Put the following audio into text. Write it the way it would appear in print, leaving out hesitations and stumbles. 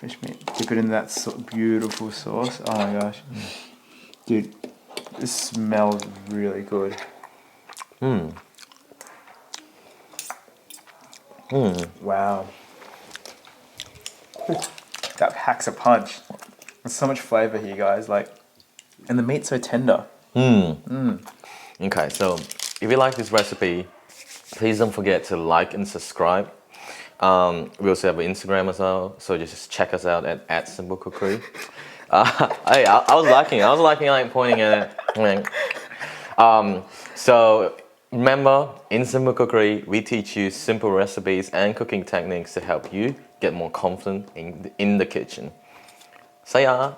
Fish meat. Dip it in that beautiful sauce. Oh my gosh. Dude, this smells really good. Wow. That packs a punch. There's so much flavor here, guys. And the meat's so tender. Okay, so if you like this recipe, please don't forget to like and subscribe. We also have an Instagram as well, so just check us out at Simple Cookery. I was liking like pointing at it. So remember, in Simple Cookery, we teach you simple recipes and cooking techniques to help you get more confident in the kitchen. See ya!